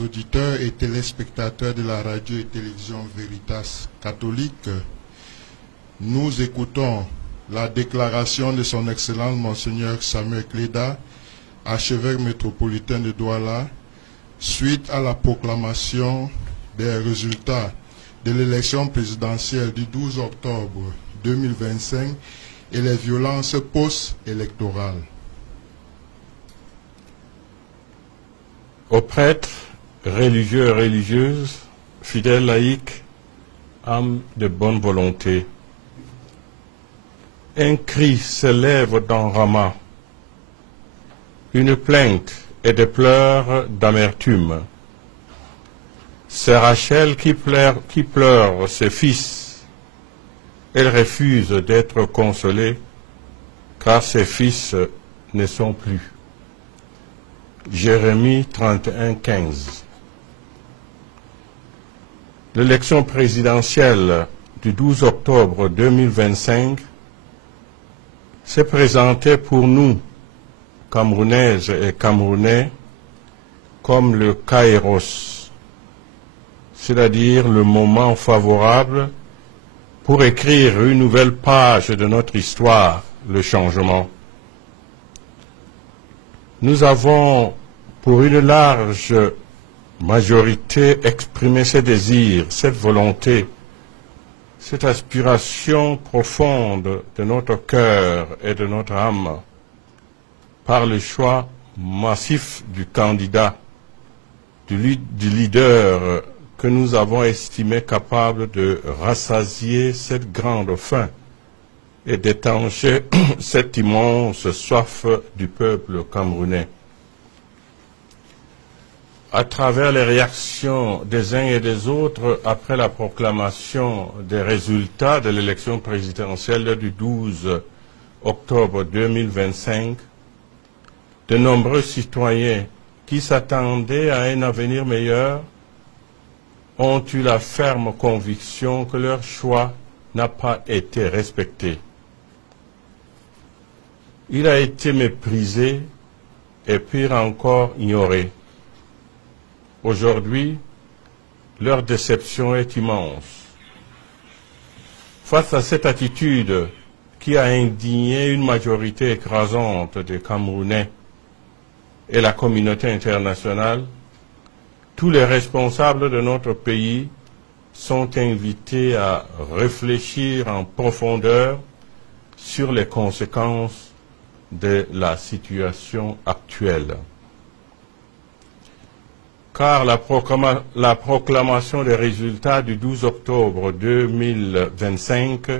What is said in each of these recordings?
auditeurs et téléspectateurs de la radio et télévision Veritas catholique, nous écoutons la déclaration de son Excellence Monseigneur Samuel Cléda, archevêque métropolitain de Douala, suite à la proclamation des résultats de l'élection présidentielle du 12 octobre 2025 et les violences post-électorales. Aux prêtres, religieux et religieuses, fidèles laïcs, âmes de bonne volonté, un cri s'élève dans Rama, une plainte et des pleurs d'amertume. C'est Rachel qui pleure ses fils. Elle refuse d'être consolée, car ses fils ne sont plus. Jérémie 31, 15. L'élection présidentielle du 12 octobre 2025 s'est présentée pour nous, Camerounaises et Camerounais, comme le kairos, c'est-à-dire le moment favorable pour écrire une nouvelle page de notre histoire, le changement. Nous avons, pour une large majorité, exprimé ce désir, cette volonté, cette aspiration profonde de notre cœur et de notre âme, par le choix massif du candidat, du leader que nous avons estimé capable de rassasier cette grande faim et d'étancher cette immense soif du peuple camerounais. À travers les réactions des uns et des autres après la proclamation des résultats de l'élection présidentielle du 12 octobre 2025, de nombreux citoyens qui s'attendaient à un avenir meilleur ont eu la ferme conviction que leur choix n'a pas été respecté. Il a été méprisé et pire encore ignoré. Aujourd'hui, leur déception est immense. Face à cette attitude qui a indigné une majorité écrasante des Camerounais et la communauté internationale, tous les responsables de notre pays sont invités à réfléchir en profondeur sur les conséquences de la situation actuelle. Car la proclamation des résultats du 12 octobre 2025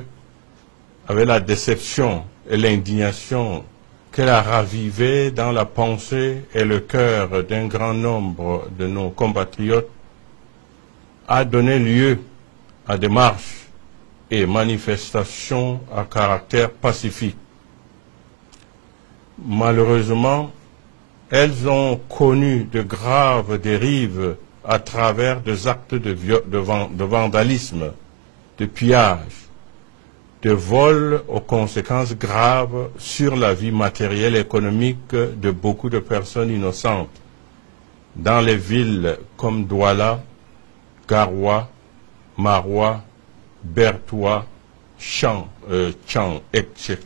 avait la déception et l'indignation qu'elle a ravivé dans la pensée et le cœur d'un grand nombre de nos compatriotes, a donné lieu à des marches et manifestations à caractère pacifique. Malheureusement, elles ont connu de graves dérives à travers des actes de vandalisme, de pillage, de vol aux conséquences graves sur la vie matérielle et économique de beaucoup de personnes innocentes, dans les villes comme Douala, Garoua, Maroua, Bertoua, Chang, etc.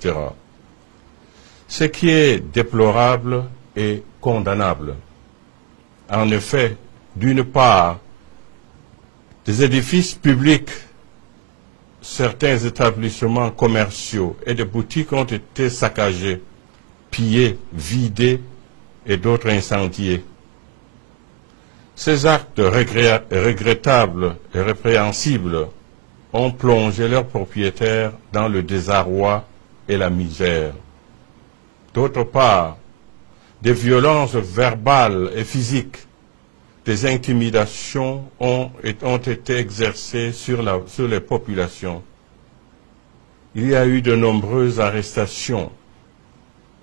Ce qui est déplorable et condamnable. En effet, d'une part, des édifices publics, certains établissements commerciaux et des boutiques ont été saccagés, pillés, vidés et d'autres incendiés. Ces actes regrettables et répréhensibles ont plongé leurs propriétaires dans le désarroi et la misère. D'autre part, des violences verbales et physiques, des intimidations ont été exercées sur les populations. Il y a eu de nombreuses arrestations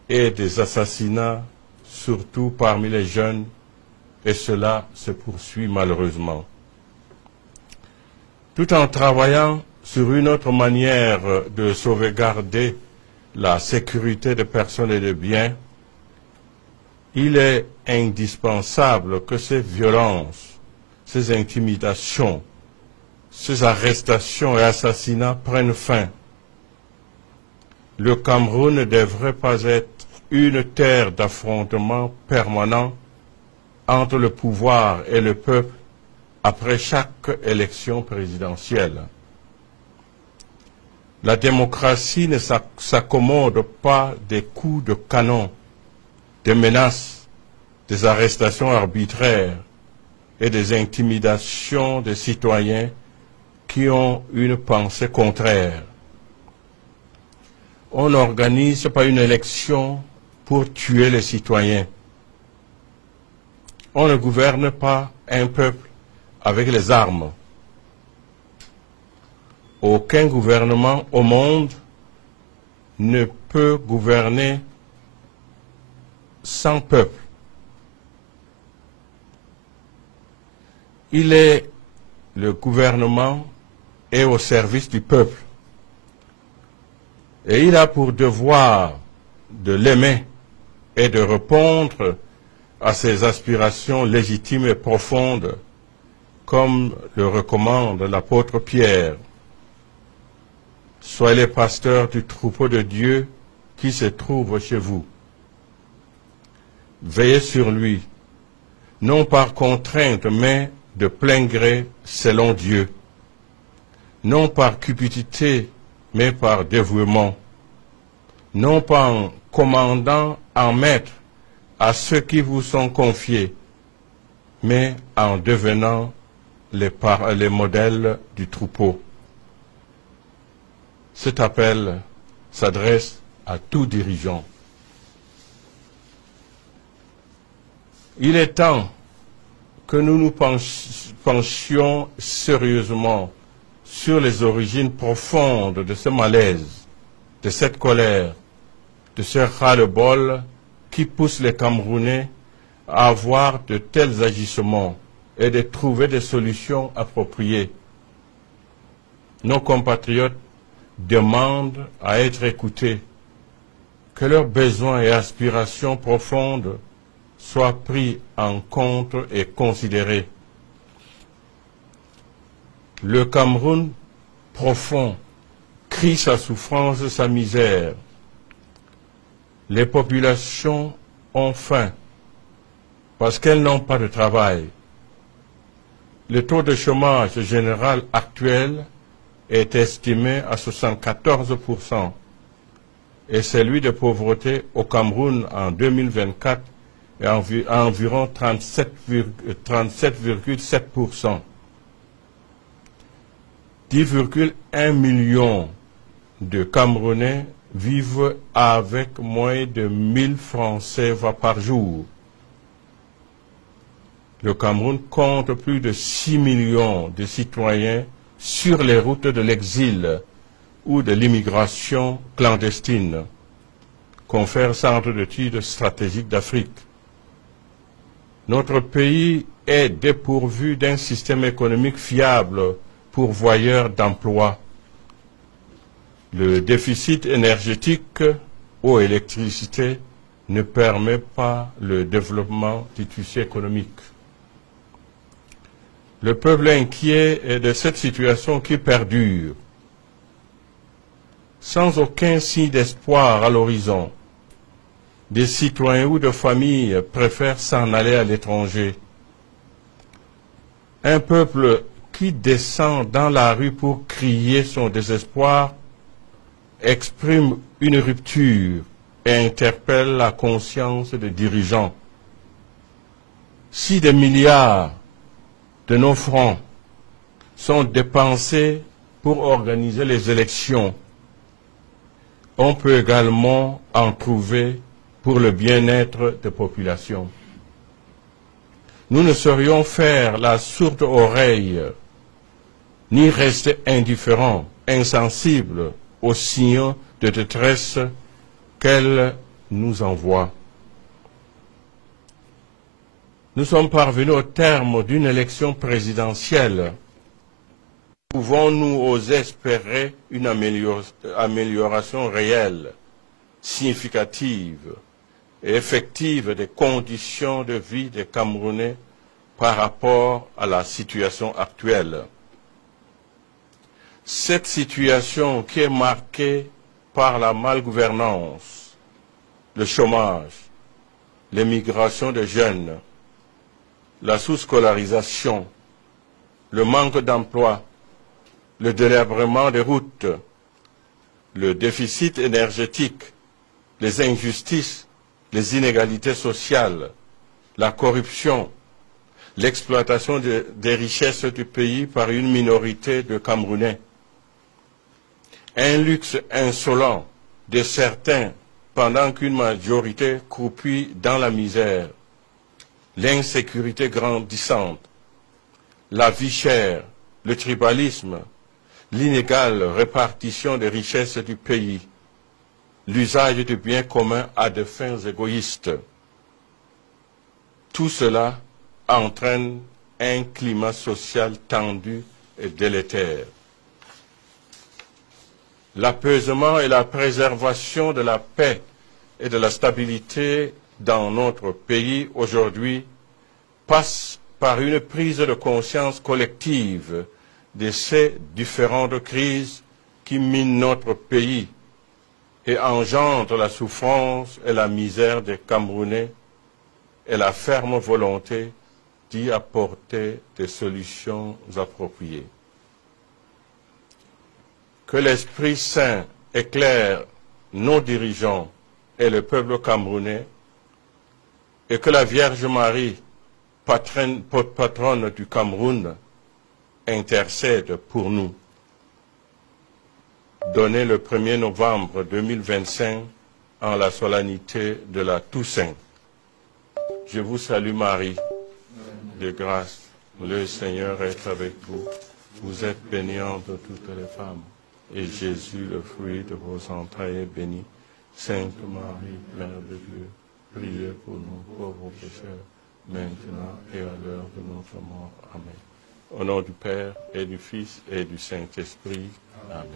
et des assassinats, surtout parmi les jeunes, et cela se poursuit malheureusement. Tout en travaillant sur une autre manière de sauvegarder la sécurité des personnes et des biens, il est indispensable que ces violences, ces intimidations, ces arrestations et assassinats prennent fin. Le Cameroun ne devrait pas être une terre d'affrontement permanent entre le pouvoir et le peuple après chaque élection présidentielle. La démocratie ne s'accommode pas des coups de canon, des menaces, des arrestations arbitraires et des intimidations des citoyens qui ont une pensée contraire. On n'organise pas une élection pour tuer les citoyens. On ne gouverne pas un peuple avec les armes. Aucun gouvernement au monde ne peut gouverner sans peuple. Le gouvernement est au service du peuple. Et il a pour devoir de l'aimer et de répondre à ses aspirations légitimes et profondes, comme le recommande l'apôtre Pierre. Soyez les pasteurs du troupeau de Dieu qui se trouve chez vous. Veillez sur lui, non par contrainte, mais de plein gré selon Dieu, non par cupidité, mais par dévouement, non pas en commandant en maître à ceux qui vous sont confiés, mais en devenant les modèles du troupeau. Cet appel s'adresse à tout dirigeant. Il est temps que nous nous penchions sérieusement sur les origines profondes de ce malaise, de cette colère, de ce ras-le-bol qui pousse les Camerounais à avoir de tels agissements et de trouver des solutions appropriées. Nos compatriotes demandent à être écoutés, que leurs besoins et aspirations profondes soient pris en compte et considérés. Le Cameroun profond crie sa souffrance, sa misère. Les populations ont faim parce qu'elles n'ont pas de travail. Le taux de chômage général actuel est estimé à 74% et celui de pauvreté au Cameroun en 2024 est à environ 37,7%. 10,1 millions de Camerounais vivent avec moins de 1000 francs CFA par jour. Le Cameroun compte plus de 6 millions de citoyens sur les routes de l'exil ou de l'immigration clandestine, confère Centre d'études stratégiques d'Afrique. Notre pays est dépourvu d'un système économique fiable pourvoyeur d'emplois. Le déficit énergétique ou électricité ne permet pas le développement du tissu économique. Le peuple inquiet est de cette situation qui perdure. Sans aucun signe d'espoir à l'horizon, des citoyens ou de familles préfèrent s'en aller à l'étranger. Un peuple qui descend dans la rue pour crier son désespoir exprime une rupture et interpelle la conscience des dirigeants. Si des milliards de nos francs sont dépensés pour organiser les élections, on peut également en trouver pour le bien-être des populations. Nous ne saurions faire la sourde oreille, ni rester indifférents, insensibles aux signaux de détresse qu'elle nous envoie. Nous sommes parvenus au terme d'une élection présidentielle. Pouvons-nous oser espérer une amélioration réelle, significative, et effective des conditions de vie des Camerounais par rapport à la situation actuelle. Cette situation qui est marquée par la malgouvernance, le chômage, l'émigration des jeunes, la sous-scolarisation, le manque d'emploi, le délabrement des routes, le déficit énergétique, les injustices, les inégalités sociales, la corruption, l'exploitation des richesses du pays par une minorité de Camerounais, un luxe insolent de certains pendant qu'une majorité croupit dans la misère, l'insécurité grandissante, la vie chère, le tribalisme, l'inégale répartition des richesses du pays, l'usage du bien commun à des fins égoïstes. Tout cela entraîne un climat social tendu et délétère. L'apaisement et la préservation de la paix et de la stabilité dans notre pays aujourd'hui passent par une prise de conscience collective de ces différentes crises qui minent notre pays et engendrent la souffrance et la misère des Camerounais et la ferme volonté d'y apporter des solutions appropriées. Que l'Esprit Saint éclaire nos dirigeants et le peuple camerounais, et que la Vierge Marie, patronne du Cameroun, intercède pour nous. Donné le 1er novembre 2025 en la solennité de la Toussaint. Je vous salue Marie, de grâce, le Seigneur est avec vous. Vous êtes bénie entre toutes les femmes, et Jésus, le fruit de vos entrailles, est béni. Sainte Marie, Mère de Dieu, priez pour nous pauvres pécheurs, maintenant et à l'heure de notre mort. Amen. Au nom du Père, et du Fils, et du Saint-Esprit. Amen.